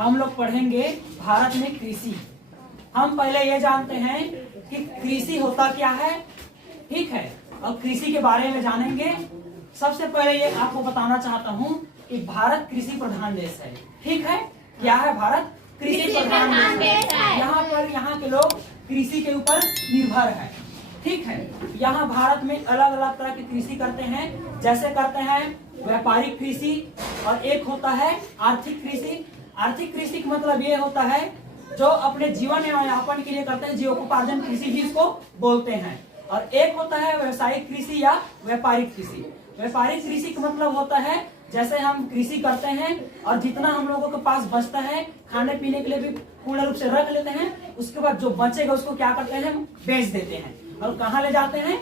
हम लोग पढ़ेंगे भारत में कृषि। हम पहले ये जानते हैं कि कृषि होता क्या है, ठीक है। अब कृषि के बारे में जानेंगे। सबसे पहले ये आपको बताना चाहता हूँ कि भारत कृषि प्रधान देश है, ठीक है। क्या है? भारत कृषि प्रधान देश है। यहाँ के लोग कृषि के ऊपर निर्भर है, ठीक है। यहाँ भारत में अलग अलग तरह की कृषि करते हैं। जैसे करते हैं व्यापारिक कृषि और एक होता है आर्थिक कृषि। आर्थिक कृषि का मतलब ये होता है जो अपने जीवन यापन के लिए करते हैं, जीविकोपार्जन कृषि भी इसको बोलते हैं। और एक होता है व्यवसायिक कृषि या व्यापारिक कृषि। व्यापारिक कृषि का मतलब होता है जैसे हम कृषि करते हैं और जितना हम लोगों के पास बचता है खाने पीने के लिए भी पूर्ण रूप से रख लेते हैं, उसके बाद जो बचेगा उसको क्या करते हैं, बेच देते हैं। और कहाँ ले जाते हैं?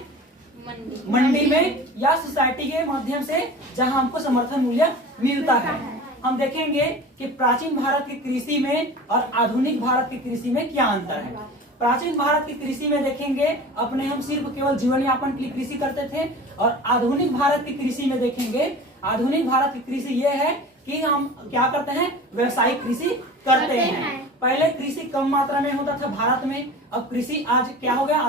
मंडी में या सोसाइटी के माध्यम से जहां हमको समर्थन मूल्य मिलता है। हम देखेंगे कि प्राचीन भारत की कृषि में और आधुनिक भारत की कृषि में क्या अंतर है। प्राचीन भारत की कृषि में देखेंगे अपने हम सिर्फ केवल जीवन यापन के लिए कृषि करते थे, और आधुनिक भारत की कृषि में देखेंगे आधुनिक भारत की कृषि ये है कि हम क्या करते हैं, व्यवसायिक कृषि करते हैं। पहले कृषि कम मात्रा में होता था भारत में, अब कृषि आज क्या हो गया,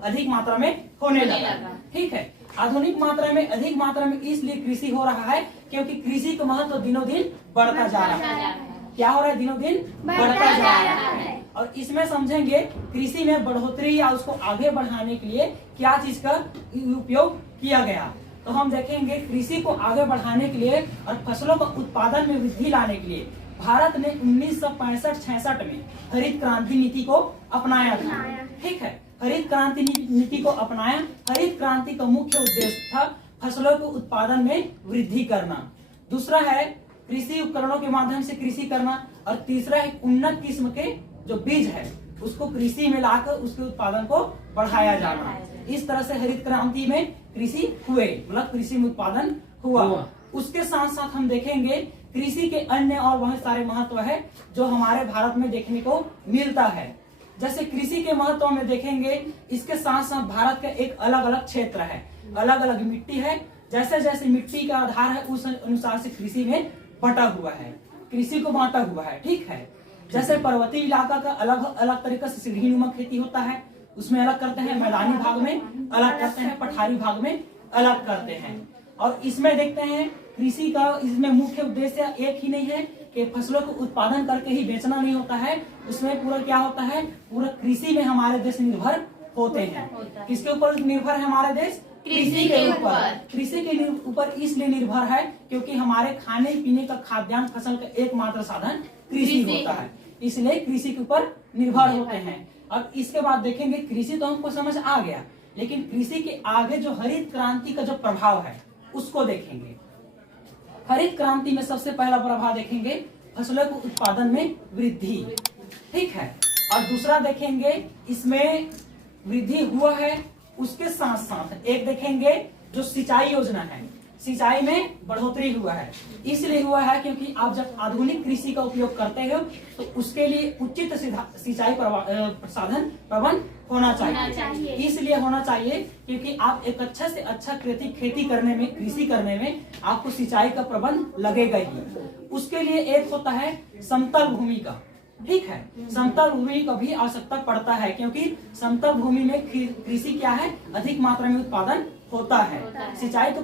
अधिक मात्रा में होने लगा, ठीक है। आधुनिक मात्रा में अधिक मात्रा में इसलिए कृषि हो रहा है क्योंकि कृषि का महत्व दिनों दिन बढ़ता जा रहा है। क्या हो रहा है? दिनों दिन बढ़ता जा रहा है। और इसमें समझेंगे कृषि में बढ़ोतरी या उसको आगे बढ़ाने के लिए क्या चीज का उपयोग किया गया। तो हम देखेंगे कृषि को आगे बढ़ाने के लिए और फसलों का उत्पादन में वृद्धि लाने के लिए भारत ने 1965-66 में हरित क्रांति नीति को अपनाया था, ठीक है। हरित क्रांति नीति को अपनाया। हरित क्रांति का मुख्य उद्देश्य था फसलों के उत्पादन में वृद्धि करना। दूसरा है कृषि उपकरणों के माध्यम से कृषि करना, और तीसरा है उन्नत किस्म के जो बीज है उसको कृषि में लाकर उसके उत्पादन को बढ़ाया जाना। इस तरह से हरित क्रांति में कृषि हुए, मतलब कृषि में उत्पादन हुआ। उसके साथ साथ हम देखेंगे कृषि के अन्य और बहुत सारे महत्व है जो हमारे भारत में देखने को मिलता है। जैसे कृषि के महत्व में देखेंगे, इसके साथ साथ भारत का एक अलग अलग क्षेत्र है, अलग अलग मिट्टी है। जैसे जैसे मिट्टी का आधार है उस अनुसार से कृषि में बटा हुआ है, कृषि को बांटा हुआ है, ठीक है। जैसे पर्वतीय इलाका का अलग अलग तरीके से सीढ़ी नुमा खेती होता है, उसमें अलग करते हैं, मैदानी भाग में अलग करते हैं, पठारी भाग में अलग करते हैं। और इसमें देखते हैं कृषि का इसमें मुख्य उद्देश्य एक ही नहीं है कि फसलों को उत्पादन करके ही बेचना नहीं होता है। उसमें पूरा क्या होता है, पूरा कृषि में हमारे देश निर्भर होते हैं। किसके ऊपर निर्भर है हमारा देश? कृषि के ऊपर। कृषि के ऊपर इसलिए निर्भर है क्योंकि हमारे खाने पीने का खाद्यान्न फसल का एकमात्र साधन कृषि होता है, इसलिए कृषि के ऊपर निर्भर होते हैं। अब इसके बाद देखेंगे कृषि तो हमको समझ आ गया, लेकिन कृषि के आगे जो हरित क्रांति का जो प्रभाव है उसको देखेंगे। हरित क्रांति में सबसे पहला प्रभाव देखेंगे फसलों के उत्पादन में वृद्धि, ठीक है। और दूसरा देखेंगे इसमें वृद्धि हुआ है, उसके साथ साथ एक देखेंगे जो सिंचाई योजना है, सिंचाई में बढ़ोतरी हुआ है। इसलिए हुआ है क्योंकि आप जब आधुनिक कृषि का उपयोग करते हो तो उसके लिए उचित सिंचाई साधन प्रबंध होना चाहिए। इसलिए होना चाहिए क्योंकि आप एक अच्छा से अच्छा खेती करने में, कृषि करने में आपको सिंचाई का प्रबंध लगेगा ही। उसके लिए एक होता है समतल भूमि का, ठीक है। समतल भूमि का भी आवश्यकता पड़ता है क्योंकि समतल भूमि में कृषि क्या है, अधिक मात्रा में उत्पादन होता है। सिंचाई तो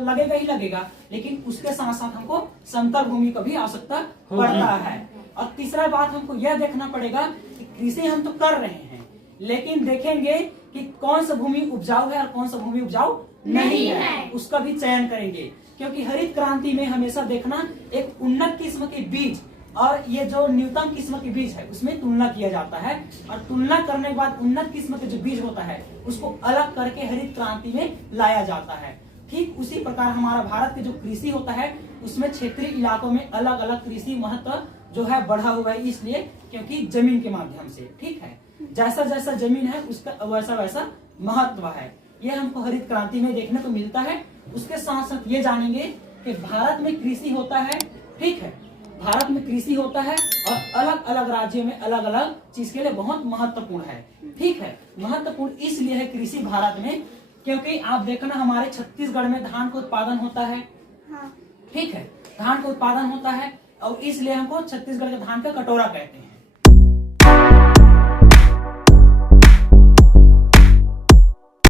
लगेगा ही लगेगा, लेकिन उसके साथ साथ हमको समतल भूमि का भी आवश्यकता पड़ता है। और तीसरा बात हमको यह देखना पड़ेगा कि कृषि हम तो कर रहे हैं, लेकिन देखेंगे कि कौन सा भूमि उपजाऊ है और कौन सा भूमि उपजाऊ नहीं है, उसका भी चयन करेंगे। क्योंकि हरित क्रांति में हमेशा देखना एक उन्नत किस्म के बीज और ये जो न्यूनतम किस्म के बीज है उसमें तुलना किया जाता है, और तुलना करने के बाद उन्नत किस्म के जो बीज होता है उसको अलग करके हरित क्रांति में लाया जाता है। ठीक उसी प्रकार हमारा भारत के जो कृषि होता है उसमें क्षेत्रीय इलाकों में अलग अलग कृषि महत्व जो है बढ़ा हुआ है, इसलिए क्योंकि जमीन के माध्यम से, ठीक है। जैसा जैसा जमीन है उसका वैसा वैसा महत्व है, ये हमको हरित क्रांति में देखने को मिलता है। उसके साथ साथ ये जानेंगे कि भारत में कृषि होता है, ठीक है, भारत में कृषि होता है और अलग अलग राज्यों में अलग अलग चीज के लिए बहुत महत्वपूर्ण है, ठीक है। महत्वपूर्ण इसलिए है कृषि भारत में क्योंकि आप देखना हमारे छत्तीसगढ़ में धान का उत्पादन होता है, ठीक है, धान का उत्पादन होता है। और इसलिए हमको छत्तीसगढ़ के धान का कटोरा कहते हैं।